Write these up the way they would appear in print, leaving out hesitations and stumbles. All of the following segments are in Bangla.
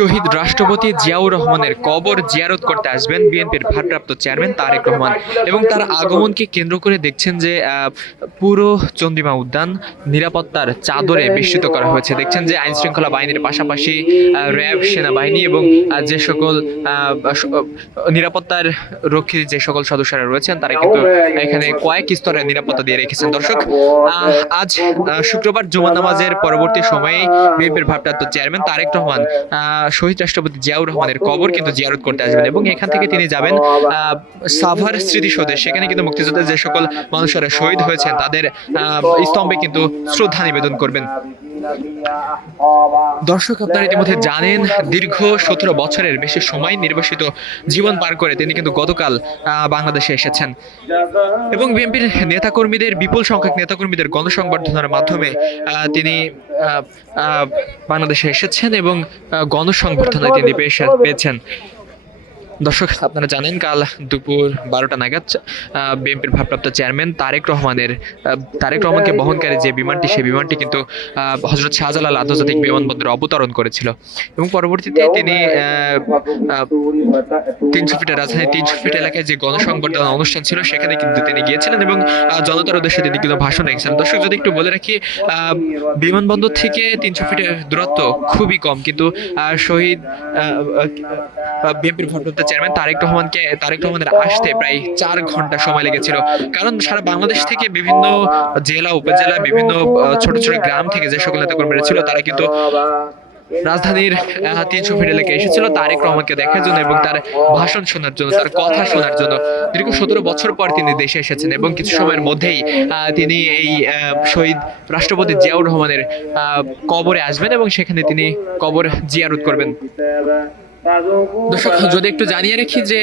শহীদ রাষ্ট্রপতি জিয়াউর রহমানের কবর জিয়ারত করতে আসবেন বিএনপির ভারপ্রাপ্ত চেয়ারম্যান তারেক রহমান। এবং তার আগমনকে কেন্দ্র করে দেখছেন যে পুরো চন্দ্রিমা উদ্যান নিরাপত্তার চাদরে বেষ্টিত করা হয়েছে। দেখছেন যে আইন শৃঙ্খলা বাহিনীর পাশাপাশি র্যাব, সেনাবাহিনী এবং যে সকল নিরাপত্তার রক্ষী যে সকল সদস্যরা রয়েছেন তারা কিন্তু এখানে কয়েক স্তরের নিরাপত্তা দিয়ে রেখেছেন। দর্শক, আজ শুক্রবার জুমা নামাজের পরবর্তী সময়ে বিএনপির ভারপ্রাপ্ত চেয়ারম্যান তারেক রহমান শহীদ রাষ্ট্রপতি জিয়াউর রহমানের কবর কিন্তু জিয়ারত করতে আসবেন এবং এখান থেকে তিনি যাবেন সাভার স্মৃতিসৌধে। সেখানে কিন্তু মুক্তিযুদ্ধের যে সকল মানুষেরা শহীদ হয়েছেন তাদের স্তম্ভে কিন্তু শ্রদ্ধা নিবেদন করবেন। দর্শক, আপনারা ইতিমধ্যে জানেন দীর্ঘ 17 বছরের বেশি সময় নির্বাসিত জীবন পার করে তিনি কিন্তু গতকাল বাংলাদেশে এসেছেন এবং বিএনপির নেতাকর্মীদের, বিপুল সংখ্যক নেতাকর্মীদের গণসংবর্ধনার মাধ্যমে তিনি বাংলাদেশে এসেছেন এবং গণসংবর্ধনায় তিনি পেয়েছেন। দর্শক, আপনারা জানেন কাল দুপুর 12টা নাগাদ বিএনপির ভারপ্রাপ্ত চেয়ারম্যান তারেক রহমানকে বহনকারী যে বিমানটি, সেই বিমানটি কিন্তু হযরত শাহজালাল আন্তর্জাতিক বিমানবন্দরে অবতরণ করেছিল এবং পরবর্তীতে তিনি 300 ফিটের রাজধানী 300 ফিট এলাকায় যে গণসংবর্ধনা অনুষ্ঠান ছিল সেখানে কিন্তু তিনি গিয়েছিলেন এবং জনতার উদ্দেশ্যে তিনি কিন্তু ভাষণ রেখেছিলেন। দর্শক, যদি একটু বলে রাখি, বিমানবন্দর থেকে 300 ফিটের দূরত্ব খুবই কম, কিন্তু শহীদ বিএনপির ভারপ্রাপ্ত চেয়ারম্যান তারেক রহমানের আসতে প্রায় 4 ঘন্টা সময় লেগেছিল। কারণ সারা বাংলাদেশ থেকে বিভিন্ন জেলা, উপজেলা, বিভিন্ন ছোট ছোট গ্রাম থেকে যে সকল নেতাকর্মীরা ছিল তারা কিন্তু রাজধানীর 300 ফিট এলাকায় এসেছিল তারেক রহমানকে দেখার জন্য এবং তার ভাষণ শোনার জন্য, তার কথা শোনার জন্য। দীর্ঘ 17 বছর পর তিনি দেশে এসেছেন এবং কিছু সময়ের মধ্যেই তিনি এই শহীদ রাষ্ট্রপতি জিয়াউর রহমানের কবরে আসবেন এবং সেখানে তিনি কবর জিয়ারত করবেন। দর্শক, যদি একটু জানিয়ে রাখি যে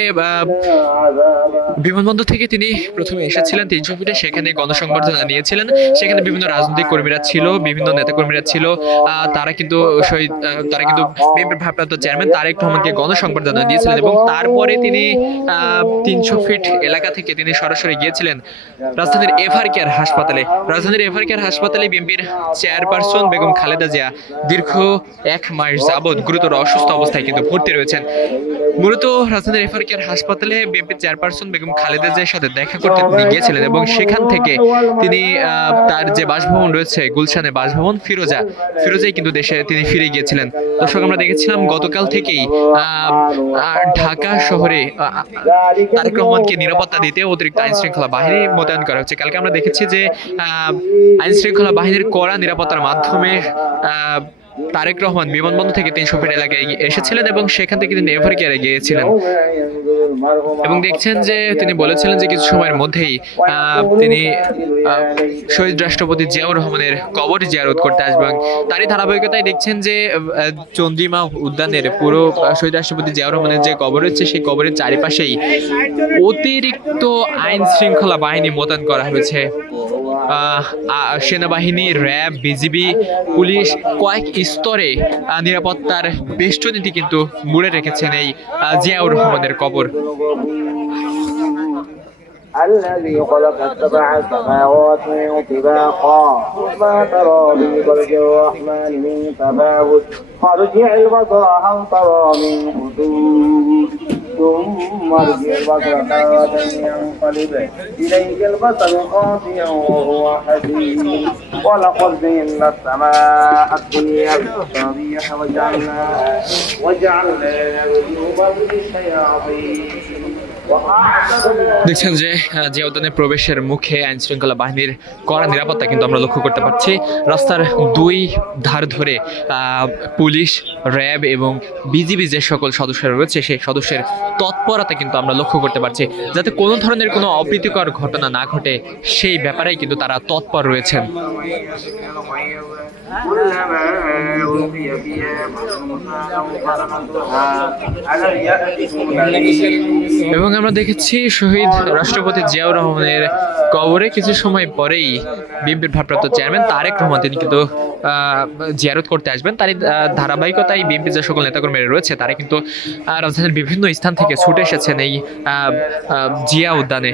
বিমানবন্দর থেকে তিনি প্রথমে এসেছিলেন 300 ফিটে, সেখানে গণসংবর্ধনা নিয়েছিলেন। সেখানে বিভিন্ন রাজনৈতিক কর্মীরা ছিল, বিভিন্ন নেতাকর্মীরা ছিল, তারা কিন্তু বিএনপির ভারপ্রাপ্ত চেয়ারম্যান তারেক রহমানকে গণসংবর্ধনা দিয়েছিলেন এবং তারপরে তিনি 300 ফিট এলাকা থেকে তিনি সরাসরি গিয়েছিলেন রাজধানীর এভার কেয়ার হাসপাতালে। বিএনপির চেয়ারপারসন বেগম খালেদা জিয়া দীর্ঘ 1 মাস যাবৎ গুরুতর অসুস্থ অবস্থায় কিন্তু ভর্তি রয়েছেন। মূলত রাজধানীর এভার কেয়ার হাসপাতালে বিএনপির চেয়ারপারসন বেগম খালেদা জিয়ার সাথে দেখা করতে তিনি গিয়েছিলেন এবং সেখান থেকে তিনি তার যে বাসভবন রয়েছে গুলশানে বাসভবন ফিরোজায় কিন্তু দেশে তিনি ফিরে গিয়েছিলেন। দর্শক, আমরা দেখেছিলাম গতকাল থেকেই ঢাকা শহরে তারেক রহমানকে নিরাপত্তা দিতে অতিরিক্ত আইন শৃঙ্খলা বাহিনী মোতায়েন করা হচ্ছে। কালকে আমরা দেখেছি যে আইন শৃঙ্খলা বাহিনীর কড়া নিরাপত্তার মাধ্যমে তারেক রহমান বিমানবন্দর থেকে 300 ফিট এলাকায় এসেছিলেন এবং সেখান থেকে তিনি এভার কেয়ারে গিয়েছিলেন এবং দেখছেন যে তিনি বলেছিলেন যে কিছু সময়ের মধ্যেই তিনি শহীদ রাষ্ট্রপতি জিয়াউর রহমানের কবর জিয়ারত করতে আসবেন। তারই ধারাবাহিকতায় দেখছেন যে চন্দ্রিমা উদ্যানের পুরো শহীদ রাষ্ট্রপতি জিয়াউর রহমানের যে কবর রয়েছে সেই কবরের চারিপাশেই অতিরিক্ত আইন শৃঙ্খলা বাহিনী মোতায়েন করা হয়েছে। সেনাবাহিনী, র্যাব, বিজিবি, পুলিশ কয়েক স্তরে নিরাপত্তার বেষ্টনীটি কিন্তু মুড়ে রেখেছেন এই জিয়াউর রহমানের কবর। الذي خلق السبع سماوات طباقا ما ترى في خلق الرحمن من تفاوت فارجع البصر هل ترى من فطور ثم ارجع البصر كرة ينقلب إليك البصر خاسئا وهو حسير ولقد زينا السماء الدنيا بمصابيح وجعلنا رجوما للشياطين। দেখছেন যে জিয়া উদ্যানের প্রবেশের মুখে আইন শৃঙ্খলা বাহিনীর কড়া নিরাপত্তা কিন্তু আমরা লক্ষ্য করতে পারছি। রাস্তার 2 ধার ধরে পুলিশ, র্যাব এবং বিজিবি যে সকল সদস্যরা রয়েছে সেই সদস্যের তৎপরতা কিন্তু আমরা লক্ষ্য করতে পারছি, যাতে কোনো ধরনের কোনো অপ্রীতিকর ঘটনা না ঘটে সেই ব্যাপারেই কিন্তু তারা তৎপর রয়েছেন। এবং আমরা দেখেছি শহীদ রাষ্ট্রপতি জিয়াউর রহমানের কবরে কিছু সময় পরেই বিএনপির ভারপ্রাপ্ত চেয়ারম্যান তারেক রহমান তিনি কিন্তু জিয়ারত করতে আসবেন। তারই ধারাবাহিকতায় বিএনপির যে সকল নেতাকর্মীরা রয়েছে তারা কিন্তু রাজধানীর বিভিন্ন স্থান থেকে ছুটে এসেছেন এই জিয়া উদ্যানে।